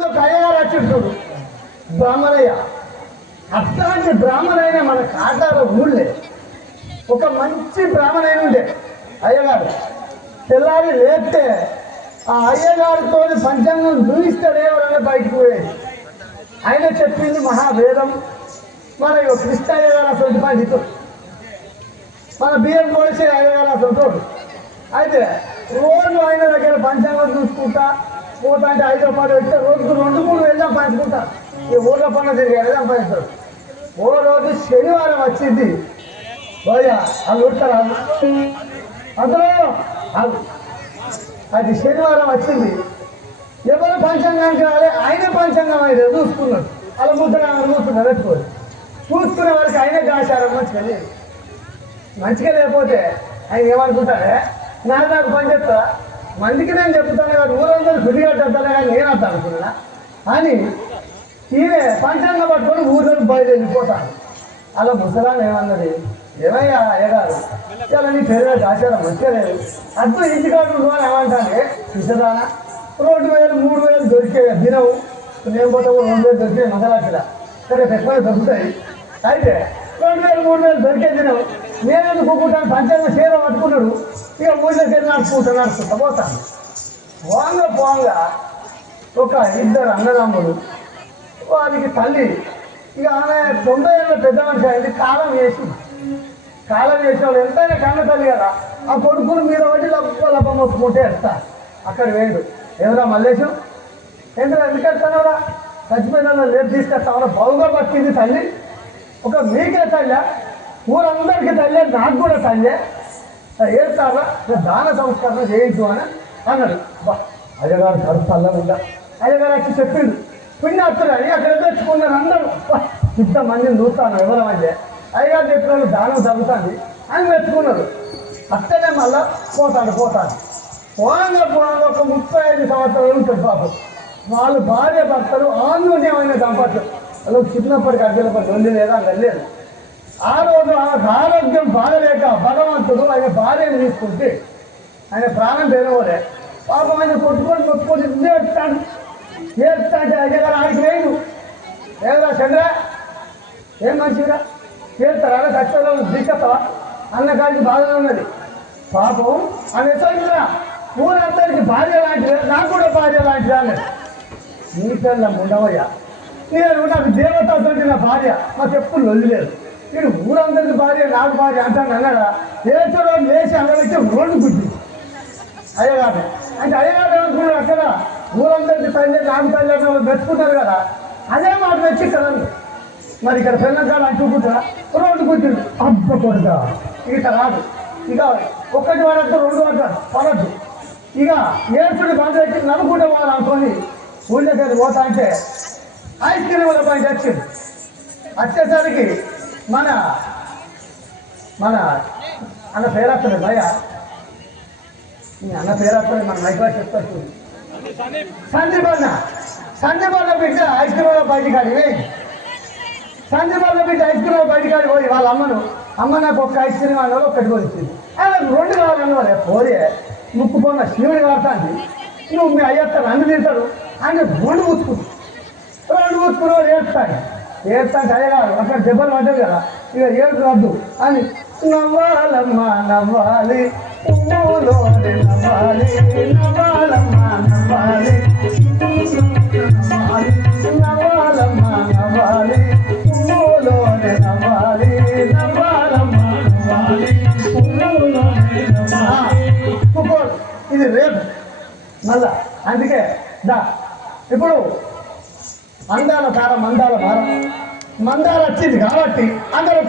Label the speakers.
Speaker 1: ముందు ఒక బ్రాహ్మణయ్య. అట్లాంటి బ్రాహ్మణైన మన కాటాల ఊళ్ళే. ఒక మంచి బ్రాహ్మణైన ఉండే అయ్యగారు. తెల్లారి లేస్తే ఆ అయ్యగారితో పంచాంగం చూపిస్తాడే ఎవరైనా బయటకు పోయేది. ఆయన చెప్పింది మహావేదం. మన కృష్ణ అయ్యగారు అసలు పండితుడు మన బియ్యం పోసి అయ్యగారు అసలు తోడు అయితే రోజు ఆయన దగ్గర పంచాంగం చూసుకుంటా పోతా అంటే ఐదో పది వస్తే రోజుకు రెండు మూడు వేలు సంపాదించుకుంటా. ఈ ఊళ్ళో తిరిగి ఎలా సంపాదిస్తారు. ఓ రోజు శనివారం వచ్చింది. భయ్యా వాళ్ళు ఉంటారు అందులో అది శనివారం వచ్చింది. ఎవరు పంచాంగానికి రాలే ఆయన పంచాంగం అయితే చూసుకున్నాడు. అలా ముద్ర చూస్తున్నారు పెట్టుకోరు చూసుకునే వారికి ఆయనే కాశారమ్మ మంచిగా లేదు మంచిగా లేకపోతే ఆయన ఏమనుకుంటారే నాకు నాకు పని చెప్తా మందికి నేను చెప్తాను కానీ ఊరందరూ సుడిగా చెప్తాను కానీ నేను అంత అనుకున్నా. అని ఈమె పంచాంగం పట్టుకొని ఊళ్ళో బయలు వెళ్ళిపోతాను అలా ముసలాన్ని ఏమన్నది? ఏమయ్యా అయ్యగారు చాలా నీ పేరు ఆచారం మంచిగా లేదు. అర్థం ఇంటికాడు నువ్వు అని ఏమంటానే చూసేదానా రెండు వేలు మూడు వేలు దొరికే దినవు నేను పోతే రెండు వేలు దొరికే మగలాక్కడ సరే పెట్టుకొని దొరుకుతాయి. అయితే రెండు వేలు మూడు వేలు దొరికే నేను ఎందుకుంటాను పంచాయతీ చీర పట్టుకున్నాడు. ఇక ఊళ్ళోకి వెళ్ళి నడుచుకుంటా నడుచుకుంటా పోతాను. పోంగ పోంగా ఒక ఇద్దరు అన్నదమ్ములు వారికి తల్లి. ఇక ఆమె తొంభై ఏళ్ళ పెద్ద మనిషి అయింది. కాలం వేసి కాలం వేసిన వాళ్ళు ఎంతైనా కన్న తల్లి కదా. ఆ కొడుకులు మీద వడ్డీ లప్ప లప్ప మొత్తుకుంటే ఎడతా అక్కడ వేడు ఎవరా మల్లేశం? ఎందుకు ఎందుకు ఎడతానవరా చచ్చిపోయిన వాళ్ళని లేపు తీసుకొస్తామన్నా బాగుగా బతికింది తల్లి. ఒక మీకే తల్లి ఊరందరికీ తల్లి నాకు కూడా తల్లి. ఏస్తారా దాన సంస్కరణ చేయించు అని అన్నాడు. బా అయ్యగారు కడుపు చల్లగా ఉందా అయ్యగారు వచ్చి చెప్పిండు. పుణ్యాత్తుడు అని అక్కడ తెచ్చుకున్నారు అందరూ. బా, ఇంత మందిని చూస్తాను ఎవరి అంటే అయ్యగారు చెప్పిన దానం జరుగుతుంది అని మెచ్చుకున్నారు. అట్టనే మళ్ళా పోతాడు పోతాడు. పోనంగా పోనంగా ఒక ముప్పై ఐదు సంవత్సరాలు ఉంటాడు పాపం. వాళ్ళు భార్య భర్తలు ఆన్యోన్యమైన దంపతులు హలో చిన్నప్పటికి అడ్డలప్పటి ఉంది లేదా? వెళ్ళలేదు ఆ రోజు ఆమెకు ఆరోగ్యం బాగలేక భగవంతుడు ఆయన భార్యను తీసుకుంటే ఆయన ప్రాణం పేరవలే పాపం ఆయన కొట్టుకొని కొట్టుకొని ఏడుస్తాడు ఏడుస్తాంటే అయ్యగారు ఆడికి లేదు ఏదరా చంద్ర? ఏం మంచిదా చేస్తారా చచ్చిపోదాం తీసుకొస్తావా అన్న కాడికి బాగానే ఉన్నది. పాపం ఆమె ఎట్లా ఊరందరికి భార్య లాంటిది. నాకు కూడా భార్య లాంటిదా అన్నది. నీ పిల్ల ఉండవయ్యా నేను నాకు దేవతతో నా భార్య. మాకు ఎప్పుడు లొల్లిలేదు నేను ఊరందరికి భార్య నాకు భార్య అంటాను అన్నాడా? లేచడో లేచి అందరికి రోడ్డు గుడ్డి అయ్యగారు అంటే అయ్యగారు అనుకున్నాడు అక్కడ? ఊరందరికి తల్లి నాకు తల్లి అన్న మెచ్చుకుంటారు కదా? అదే మాట మెచ్చి ఇక్కడ మరి ఇక్కడ పిల్లకాడ అంటుకుంటా? రోడ్డు గుడ్డి అబ్బ కొడుక ఇక రాదు. ఇక ఒక్కటి వాడద్దు రెండు వాడతారు పడద్దు. ఇక ఏడుచుడి బంధు పెట్టి నవ్వుకుంటే వాళ్ళు అనుకొని ఊళ్ళోకి పోతా అంటే ఐస్ క్రీమ్ వాళ్ళ పైన వచ్చింది వచ్చేసరికి మన మన అన్న పేరు వస్తుంది భయ అన్న పేరు వస్తుంది మన మైక్ చెప్తాడు సందీప్ అన్న. సందీప్ అన్న బిడ్డ ఐస్ క్రీమ్ బయటికి అడిగి సందీప్ అన్న బిడ్డ ఐస్ క్రీమ్ బయటికి అడిగి పోయి వాళ్ళ అమ్మను అమ్మ నాకు ఒక్క ఐస్ క్రీమ్ అన్న ఒకటి కొనిచ్చింది ఆయన రెండు కావాలన్నవారే పోరే. ముక్కుపోన్న శివుడి వాడతాను నువ్వు మీ అయ్యత్తాను అన్ని తింటాడు అని రెండు ముచ్చుకుంది రెండు ముచ్చుకుని వాడు ఏడుస్తాడు ఏడుస్తాంటే అయ్యగారు అక్కడ దెబ్బలు పడ్డది కదా. ఇక ఏడు వద్దు అని నవ్వాలమ్మా నవ్వాలి. పువ్వులోనే నవ్వాలి. నవ్వాలమ్మా నవ్వాలి. నవ్వాలి, నవ్వాలమ్మా నవ్వాలి. పువ్వులోనే నవ్వాలి. నవ్వాలమ్మా నవ్వాలి. పువ్వులోనే ఇది రేపు. మళ్ళా. అందుకే దా. ఇప్పుడు అందాల కారం మందాల భారం. మందార వచ్చింది కాబట్టి అందరూ